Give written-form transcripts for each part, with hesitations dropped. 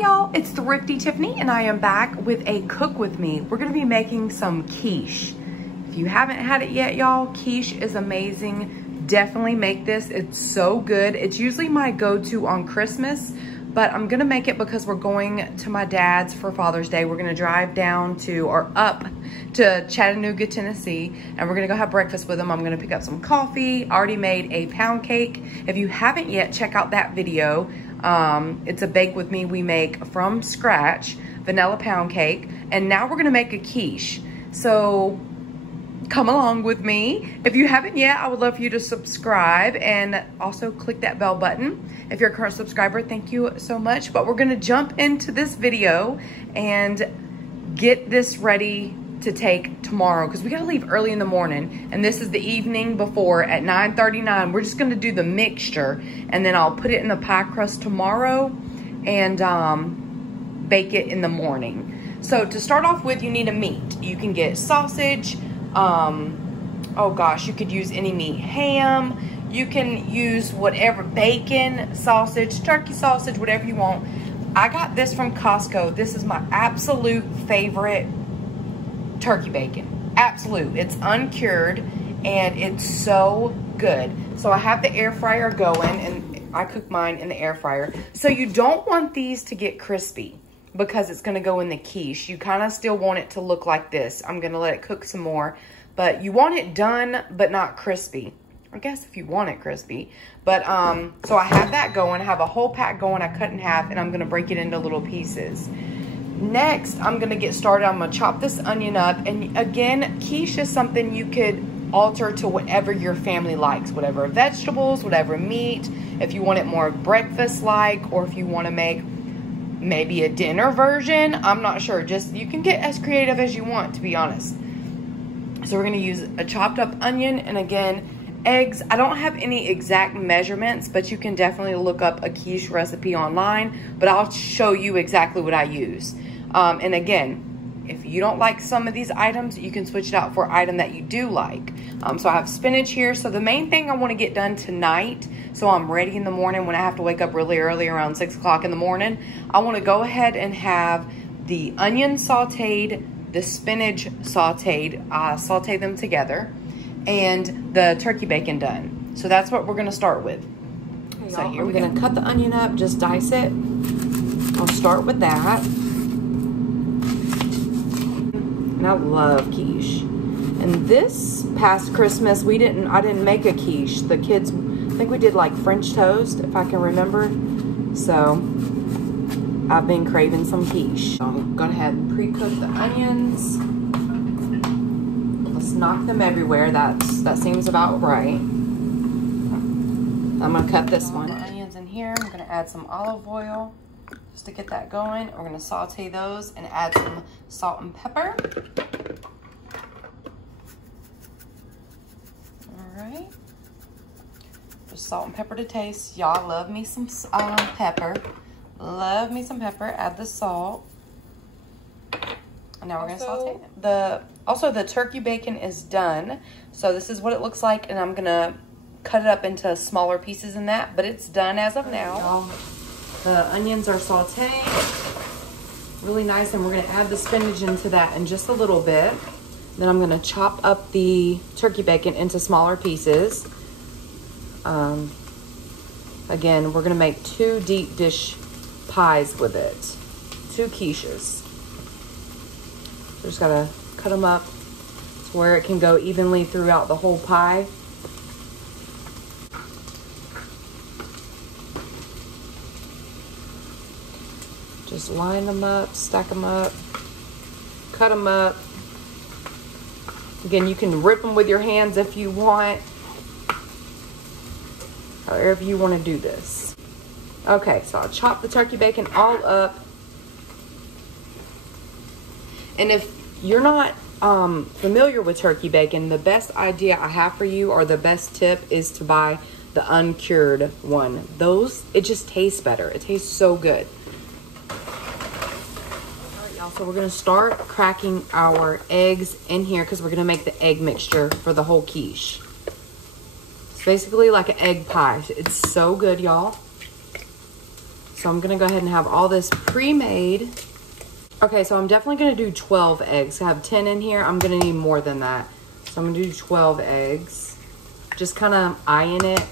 Hey y'all, it's Thrifty Tiffany and I am back with a cook with me. We're gonna be making some quiche. If you haven't had it yet, y'all, quiche is amazing. Definitely make this, it's so good. It's usually my go-to on Christmas, but I'm gonna make it because we're going to my dad's for Father's Day. We're gonna drive down to, or up to Chattanooga, Tennessee, and we're gonna go have breakfast with him. I'm gonna pick up some coffee. I already made a pound cake. If you haven't yet, check out that video. It's a bake with me. We make from scratch vanilla pound cake, and now we're gonna make a quiche. So come along with me. If you haven't yet, I would love for you to subscribe and also click that bell button. If you're a current subscriber, thank you so much. But we're gonna jump into this video and get this ready to take tomorrow because we gotta leave early in the morning, and this is the evening before at 9:39. We're just gonna do the mixture, and then I'll put it in the pie crust tomorrow and bake it in the morning. So to start off with, you need a meat. You can get sausage, oh gosh, you could use any meat, ham, you can use whatever, bacon, sausage, turkey sausage, whatever you want. I got this from Costco. This is my absolute favorite turkey bacon. Absolute. It's uncured and it's so good. So I have the air fryer going, and I cook mine in the air fryer. So you don't want these to get crispy because it's going to go in the quiche. You kind of still want it to look like this. I'm going to let it cook some more, but you want it done but not crispy. I guess if you want it crispy. But so I have that going. I have a whole pack going. I cut in half, and I'm going to break it into little pieces. Next, I'm gonna get started. I'm gonna chop this onion up. And again, quiche is something you could alter to whatever your family likes, whatever vegetables, whatever meat. If you want it more breakfast-like, or if you wanna make maybe a dinner version, I'm not sure. Just, you can get as creative as you want, to be honest. So we're gonna use a chopped up onion, and again, eggs. I don't have any exact measurements, but you can definitely look up a quiche recipe online, but I'll show you exactly what I use. And again, if you don't like some of these items, you can switch it out for an item that you do like. So I have spinach here. So the main thing I want to get done tonight, so I'm ready in the morning when I have to wake up really early around 6 o'clock in the morning, I want to go ahead and have the onion sauteed, the spinach sauteed, saute them together, and the turkey bacon done. So that's what we're going to start with. Okay, so here we're going to cut the onion up, just dice it. I'll start with that. And I love quiche. And this past Christmas, I didn't make a quiche. The kids, I think we did like French toast, if I can remember. So I've been craving some quiche. So I'm going to ahead and pre-cook the onions. Let's knock them everywhere. That seems about right. I'm going to cut this one. Onions in here. I'm going to add some olive oil just to get that going. We're going to saute those and add some salt and pepper. All right. Just salt and pepper to taste. Y'all love me some pepper. Love me some pepper. Add the salt. And now we're going to saute it. Also, the turkey bacon is done. So this is what it looks like, and I'm going to cut it up into smaller pieces in that, but it's done as of now. The onions are sauteed really nice, and we're going to add the spinach into that in just a little bit. Then I'm going to chop up the turkey bacon into smaller pieces. Again, we're going to make 2 deep dish pies with it. 2 quiches. So just got to cut them up to where it can go evenly throughout the whole pie. Just line them up, stack them up, cut them up. Again, you can rip them with your hands if you want. However you want to do this. Okay, so I'll chop the turkey bacon all up. And if you're not familiar with turkey bacon, the best idea I have for you, or the best tip, is to buy the uncured one. Those, it just tastes better. It tastes so good. All right, y'all, so we're gonna start cracking our eggs in here because we're gonna make the egg mixture for the whole quiche. It's basically like an egg pie. It's so good, y'all. So I'm gonna go ahead and have all this pre-made. Okay, so I'm definitely gonna do 12 eggs. I have 10 in here. I'm gonna need more than that. So I'm gonna do 12 eggs. Just kind of eyeing it.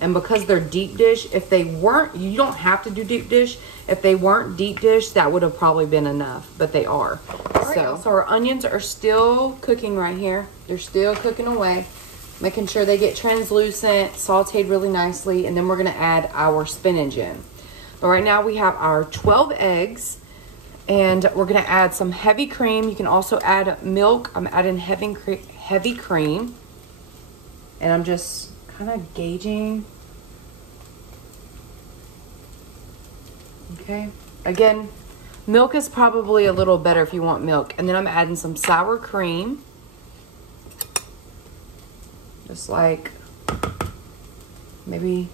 And because they're deep dish, if they weren't, you don't have to do deep dish. If they weren't deep dish, that would have probably been enough, but they are. So our onions are still cooking right here. They're still cooking away, making sure they get translucent, sauteed really nicely, and then we're gonna add our spinach in. But right now we have our 12 eggs, and we're gonna add some heavy cream. You can also add milk. I'm adding heavy cream, and I'm just kind of gauging. Okay, again, milk is probably a little better if you want milk. And then I'm adding some sour cream, just like maybe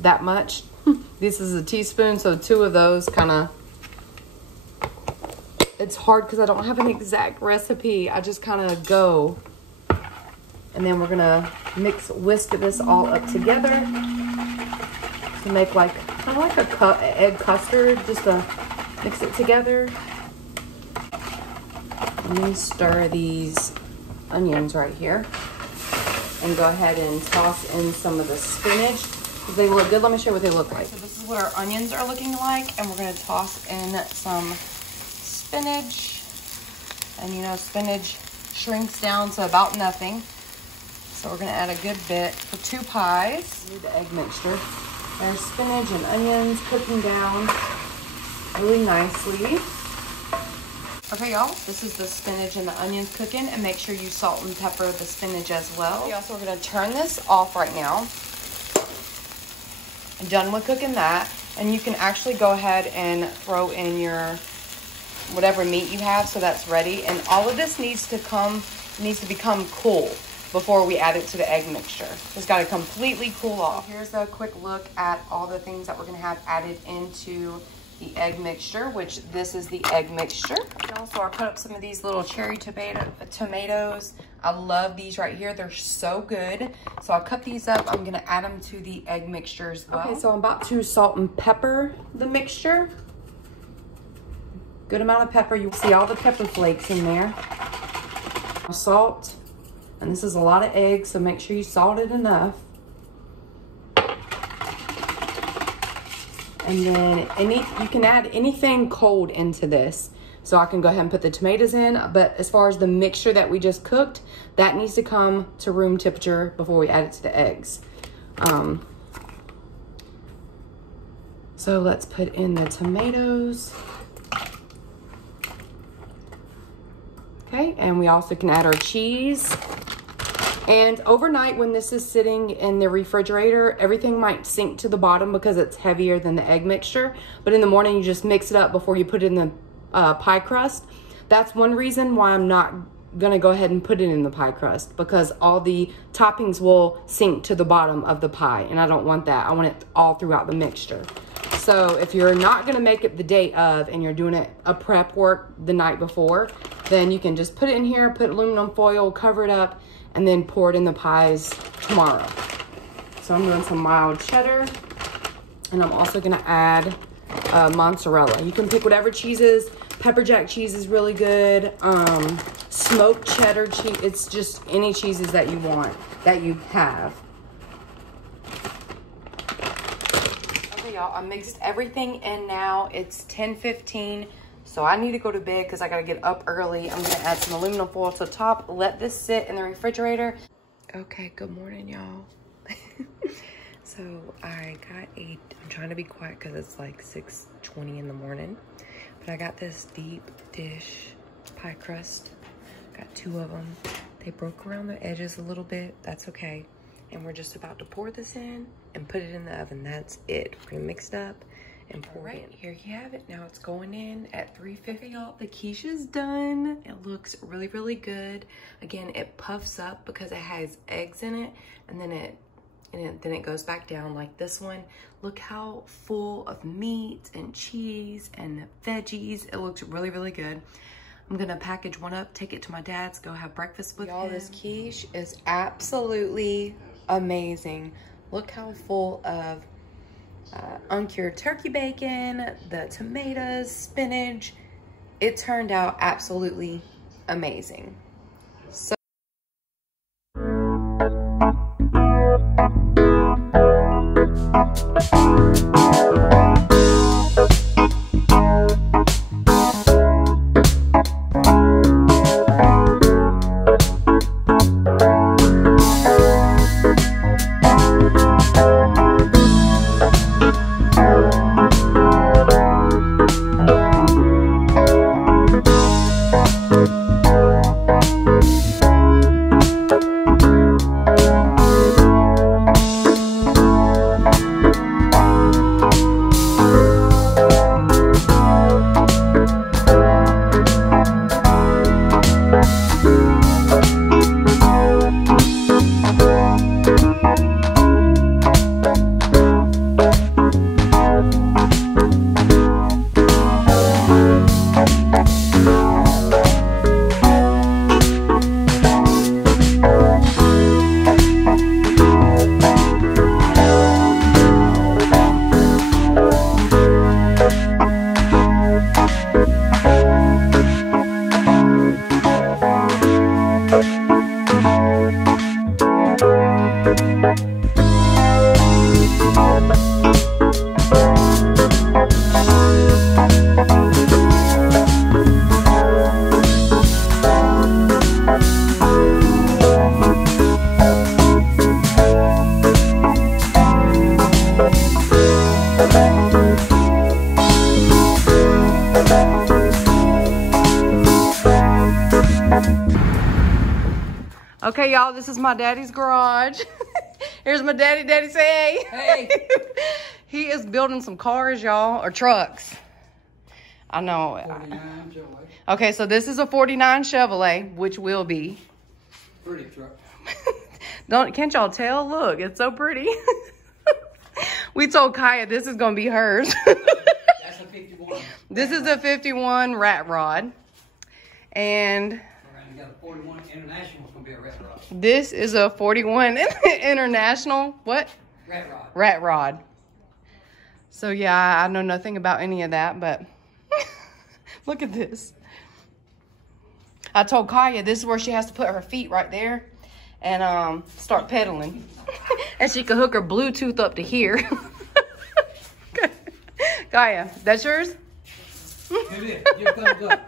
that much. This is a teaspoon, so 2 of those kind of. It's hard because I don't have an exact recipe. I just kind of go. And then we're gonna whisk this all up together to make like kind of like a egg custard, just to mix it together. Let me stir these onions right here and go ahead and toss in some of the spinach. They look good. Let me show you what they look like. So this is what our onions are looking like, and we're gonna toss in some spinach. And you know, spinach shrinks down to about nothing. So we're gonna add a good bit for 2 pies. Need the egg mixture. There's spinach and onions cooking down really nicely. Okay, y'all, this is the spinach and the onions cooking, and make sure you salt and pepper the spinach as well. Okay, so we're gonna turn this off right now. I'm done with cooking that, and you can actually go ahead and throw in your whatever meat you have, so that's ready. And all of this needs to become cool before we add it to the egg mixture. It's got to completely cool off. Here's a quick look at all the things that we're gonna have added into the egg mixture, which this is the egg mixture. So I cut up some of these little cherry tomatoes. I love these right here. They're so good. So I'll cut these up. I'm gonna add them to the egg mixture as well. Okay, so I'm about to salt and pepper the mixture. Good amount of pepper. You'll see all the pepper flakes in there. Salt. And this is a lot of eggs, so make sure you salt it enough. And then you can add anything cold into this. So I can go ahead and put the tomatoes in, but as far as the mixture that we just cooked, that needs to come to room temperature before we add it to the eggs. So let's put in the tomatoes. Okay, and we also can add our cheese. And overnight, when this is sitting in the refrigerator, everything might sink to the bottom because it's heavier than the egg mixture. But in the morning, you just mix it up before you put it in the pie crust. That's one reason why I'm not gonna go ahead and put it in the pie crust, because all the toppings will sink to the bottom of the pie, and I don't want that. I want it all throughout the mixture. So if you're not gonna make it the day of and you're doing a prep work the night before, then you can just put it in here, put aluminum foil, cover it up, and then pour it in the pies tomorrow. So I'm doing some mild cheddar, and I'm also gonna add mozzarella. You can pick whatever cheeses. Pepper jack cheese is really good. Smoked cheddar cheese. It's just any cheeses that you want, that you have. Okay, y'all, I mixed everything in now. It's 10:15. So I need to go to bed because I got to get up early. I'm going to add some aluminum foil to the top, let this sit in the refrigerator. Okay, good morning, y'all. So I'm trying to be quiet because it's like 6:20 in the morning. But I got this deep dish pie crust. Got 2 of them. They broke around the edges a little bit. That's okay. And we're just about to pour this in and put it in the oven. That's it. We're gonna mix it up and pour it in. Here you have it. Now it's going in at 350. Y'all, the quiche is done. It looks really, really good. Again, it puffs up because it has eggs in it, and then it goes back down like this one. Look how full of meat and cheese and veggies. It looks really, really good. I'm gonna package one up, take it to my dad's, go have breakfast with y'all. This quiche is absolutely amazing. Look how full of uncured turkey bacon, the tomatoes, spinach. It turned out absolutely amazing. So okay, y'all, this is my daddy's garage. Here's my daddy. Daddy, say hey. Hey. He is building some cars, y'all, or trucks. I know. 49 Chevrolet. Okay, so this is a 49 Chevrolet, which will be. Pretty truck. Can't y'all tell? Look, it's so pretty. We told Kaya this is going to be hers. That's a 51. This is a 51 rat rod. And You got a 41 International, it's going to be a rat rod. this is a 41 International, what? Rat rod. Rat rod. So yeah, I know nothing about any of that, but look at this. I told Kaya this is where she has to put her feet right there and start pedaling. And she can hook her Bluetooth up to here. Kaya, that's yours? It is. Your thumbs up.